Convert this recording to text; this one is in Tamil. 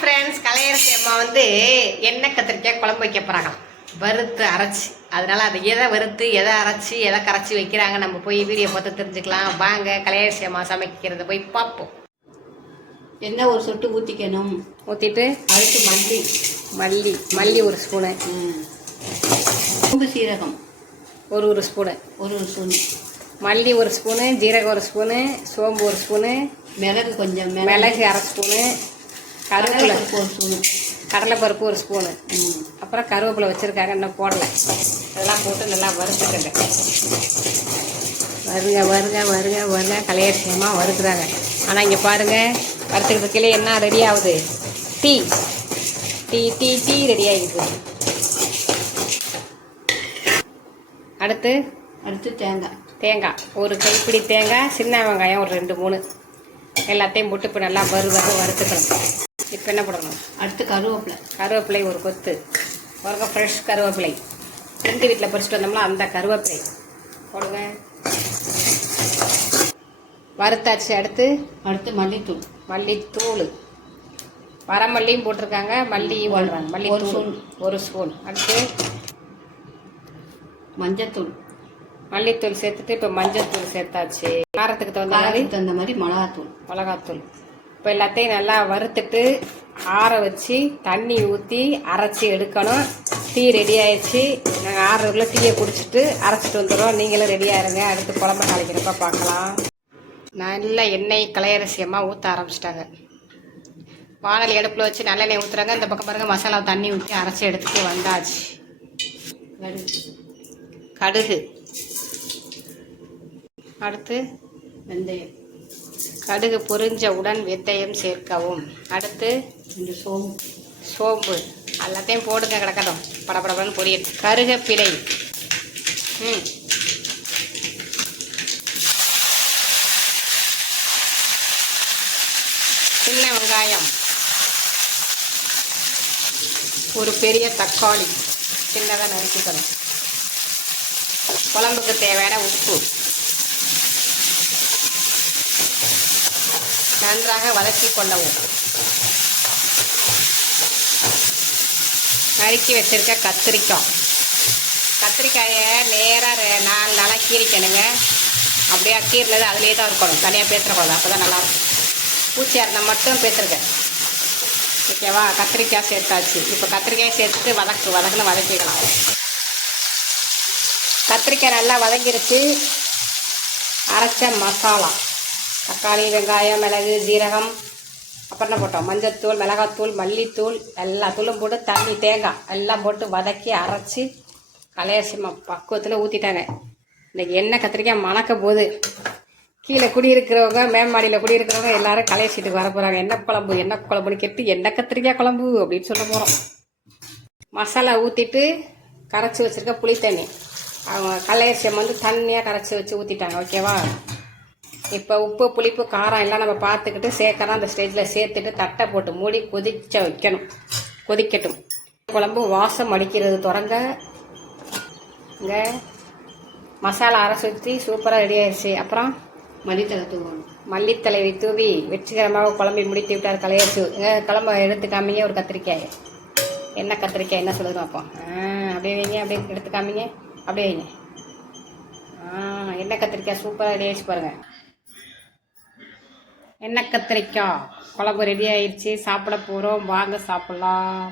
ஃப்ரெண்ட்ஸ் கலையரசி அம்மா வந்து எண்ணெய் கத்திரிக்காய் குழம்பு வைக்க போகிறாங்க வறுத்து அரைச்சி. அதனால அதை எதை வறுத்து எதை அரைச்சி எதை கரைச்சி வைக்கிறாங்க நம்ம போய் வீடியோ பார்த்து தெரிஞ்சுக்கலாம். வாங்க கலையரசி அம்மா சமைக்கிறத போய் பார்ப்போம். எண்ணெய் ஒரு சொட்டு ஊற்றிக்கணும் ஊற்றிட்டு அதுக்கு மல்லி. மல்லி மல்லி ஒரு ஸ்பூனு ம். சோம்பு சீரகம். ஒரு ஒரு ஸ்பூனு ஒரு ஒரு ஸ்பூன் மல்லி ஒரு ஸ்பூனு ஜீரகம் ஒரு ஸ்பூனு சோம்பு ஒரு ஸ்பூனு மிளகு கொஞ்சம் மிளகு. அரை ஸ்பூனு கருவேப்பிலை. ஒரு ஸ்பூனு. கடலைப்பருப்பு ஒரு ஸ்பூனு. அப்புறம் கருவேப்பிலை வச்சுருக்காங்க இன்னும் போடல. அதெல்லாம் போட்டு நல்லா வறுத்துக்கங்க. வருங்க வருங்க வருங்க வருங்க கலையரசியமாக வறுக்குறாங்க. ஆனால் இங்கே பாருங்க வறுத்துக்கிறதுக்குள்ளே என்ன ரெடி ஆகுது? Tea. Tea tea tea ready ஆகிடுது. அடுத்து? அடுத்து தேங்காய். தேங்காய். ஒரு கைப்பிடி தேங்காய் சின்ன வெங்காயம் ஒரு ரெண்டு மூணு. எல்லாத்தையும் போட்டு இப்போ நல்லா வறு வறு வறுத்துக்கணும். இப்போ என்ன போடணும்? அடுத்து கருவேப்பிலை. கருவேப்பிலை ஒரு கொத்து. பாருங்க ஃப்ரெஷ் கருவேப்பிலை. ரெண்டு வீட்டில் பறிச்சுட்டு வந்தோம்ல அந்த கருவேப்பிலை. போடுங்க. வறுத்தாச்சு அடுத்து? அடுத்து மல்லித்தூள். மல்லித்தூள். வரமல்லியும் போட்டிருக்காங்க மல்லியும் போடுறாங்க. ஒரு மல்லித்தூள் ஸ்பூன். ஒரு ஸ்பூன். அடுத்து? மஞ்சத்தூள். மல்லித்தூள் சேர்த்துட்டு இப்போ மஞ்சத்தூள் சேர்த்தாச்சு. காரத்துக்கு தகுந்த மாதிரி? தகுந்த மாதிரி மிளகாத்தூள். மிளகாத்தூள். இப்போ எல்லாத்தையும் நல்லா வறுத்துட்டு ஆற வச்சு தண்ணி ஊற்றி அரைச்சி எடுக்கணும். டீ ரெடி ஆயிடுச்சு. நாங்கள் ஆறுக்குள்ள டீயை குடிச்சிட்டு அரைச்சிட்டு வந்துடுறோம். நீங்களும் ரெடியாக இருங்க. அடுத்து குழம்பு காய்க்கிறப்ப பார்க்கலாம். நல்லா எண்ணெய் கலையரசியமாக ஊற்ற ஆரம்பிச்சிட்டாங்க. வானல் அடுப்பில் வச்சு நல்லெண்ணெய் ஊற்றுறாங்க இந்த பக்கம் பாருங்கள் மசாலா தண்ணி ஊற்றி அரைச்சி எடுத்துட்டு வந்தாச்சு. கடுகு கடுகு. அடுத்து வெந்தயம். கடுகு பொரிஞ்சவுடன் வெந்தயம் சேர்க்கவும். அடுத்து சோம்பு. சோம்பு. எல்லாத்தையும் போடுங்க கிடக்கட்டும். படபடபடன்னு பொரியல். கருகப்பிலை. ம். சின்ன வெங்காயம். ஒரு பெரிய தக்காளி. சின்னதாக நறுக்கிக்கணும். குழம்புக்கு தேவையான உப்பு. நன்றாக வதக்கி கொள்ளவும். நறுக்கி வச்சுருக்க கத்திரிக்காய். கத்திரிக்காயை நேராக நாலு நாளாக கீரிக்கணுங்க அப்படியே கீரினது அதுலேயே தான் இருக்கணும். தனியாக பேத்துறக்கூடாது. அப்போ தான் நல்லாயிருக்கும். பூச்சியாக இருந்தால் மட்டும் பேத்துருக்கேன் ஓகேவா? கத்திரிக்காய் சேர்த்தாச்சு. இப்போ கத்திரிக்காய் சேர்த்துட்டு வதக்கு வதக்குன்னு வதக்கிக்கலாம் கத்திரிக்காய் நல்லா வதங்கிருச்சு. அரைச்ச மசாலா. தக்காளி வெங்காயம் மிளகு ஜீரகம் அப்புறம் என்ன போட்டோம்? மஞ்சத்தூள் மிளகாத்தூள் மல்லித்தூள் எல்லா தூளும் போட்டு தண்ணி தேங்காய் எல்லாம் போட்டு வதக்கி அரைச்சி கலையரிசிமா பக்குவத்தில் ஊற்றிட்டாங்க இன்றைக்கி எண்ணெய் கத்திரிக்காய் மணக்க போகுது? கீழே குடியிருக்கிறவங்க மேம்மாடியில் குடியிருக்கிறவங்க எல்லாரும் கலையரிசிட்டுக்கு வர போகிறாங்க என்ன குழம்பு என்ன குழம்புன்னு கேட்டு என்ன கத்திரிக்காய் குழம்பு அப்படின்னு சொல்ல போகிறோம் மசாலா ஊற்றிட்டு கரைச்சி வச்சுருக்க புளி தண்ணி அவங்க கலையரிசியம் வந்து தண்ணியாக கரைச்சி வச்சு ஊற்றிட்டாங்க ஓகேவா? இப்போ உப்பு புளிப்பு காரம் எல்லாம் நம்ம பார்த்துக்கிட்டு சேர்க்கலாம் அந்த ஸ்டேஜில் சேர்த்துட்டு தட்டை போட்டு மூடி கொதிச்ச வைக்கணும். கொதிக்கட்டும். குழம்பு வாசம் அடிக்கிறது. தொடங்க. இங்கே மசாலா அரை சுற்றி சூப்பராக ரெடி ஆயிடுச்சு. அப்புறம் மல்லித்தலை தூவணும். மல்லித்தலை தூவி வெற்றிகரமாக குழம்பை முடித்து விட்டார் கலையரசு இங்க குழம்ப எடுத்துக்காமீங்க ஒரு கத்திரிக்காய். என்ன கத்திரிக்காய்? என்ன சொல்லுது அப்போ ஆ அப்படியே வைங்க அப்படியே எடுத்துக்காமீங்க. அப்படியே வைங்க. ஆ கத்திரிக்காய்? சூப்பராக ரெடி ஆயிடுச்சு பாருங்கள் எண்ணெய் கத்திரிக்காய்? குழம்பு ரெடி ஆயிடுச்சு சாப்பிட போகிறோம் வாங்க சாப்பிட்லாம்.